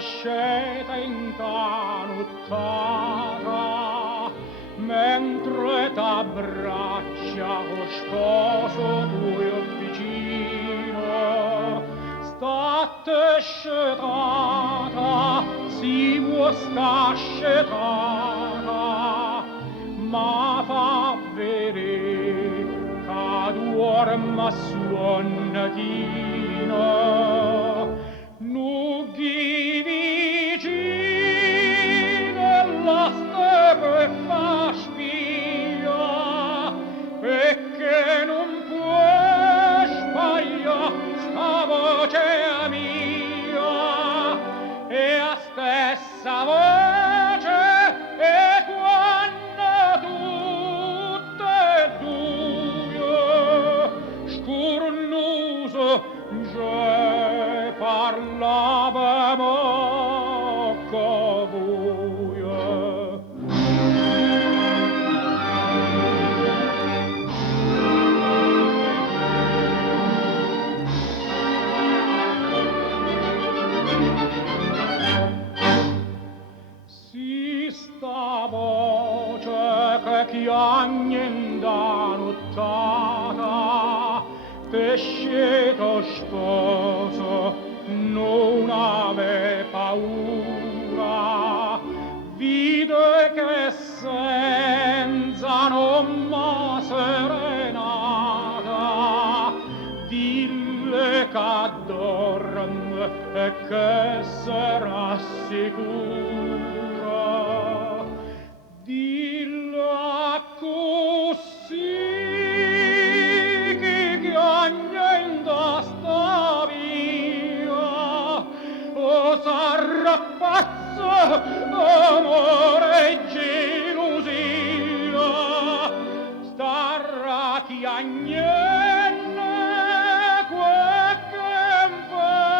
sceta incanuttata, mentre t'abbraccia o sposo tuo vicino, state scetata, si può sta scetata, ma fa vedere che dorma suonnatino. Nughi vicine la steppe fa spia, e che non può spaglia sta voce mia, e a stessa voce e quando tutte e due scurnuso già parlavamo con voi. Si sta voce che chiagnen da nottata, te sceto sposo non ave paura, vide che senza non m'ha serenata, dille che dorme e che sarà sicura. Dilla così che chiagnen da sta via, o s'arrappazza amore e gelosia, starà chiagnen quel che infamita,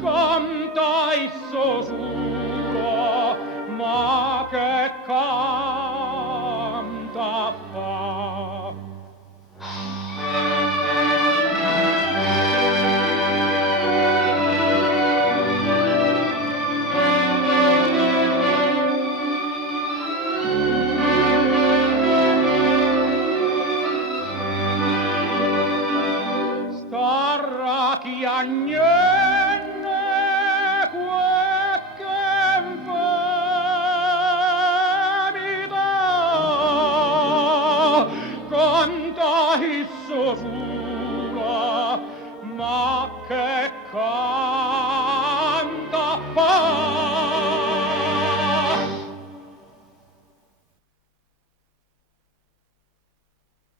canta il sosuro, ma che canta fa. Starà chiagnenne quel che infamita, canta il sosura, ma che canta fa.